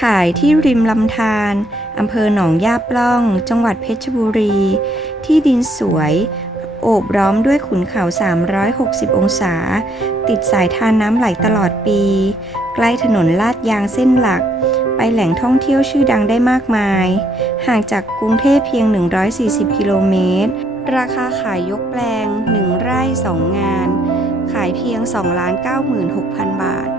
ขายที่ริมลำธารอำเภอหนองย่าปล่อง จังหวัดเพชรบุรี ที่ดินสวย โอบล้อมด้วยขุนเขา 360 องศา ติดสายทานน้ำไหลตลอดปี ใกล้ถนนลาดยางเส้นหลัก ไปแหล่งท่องเที่ยวชื่อดังได้มากมาย ห่างจากกรุงเทพเพียง 140 กิโลเมตร ราคาขายยกแปลง 1 ไร่ 2 งาน ขายเพียง 2 9 6 0 0 0 บาท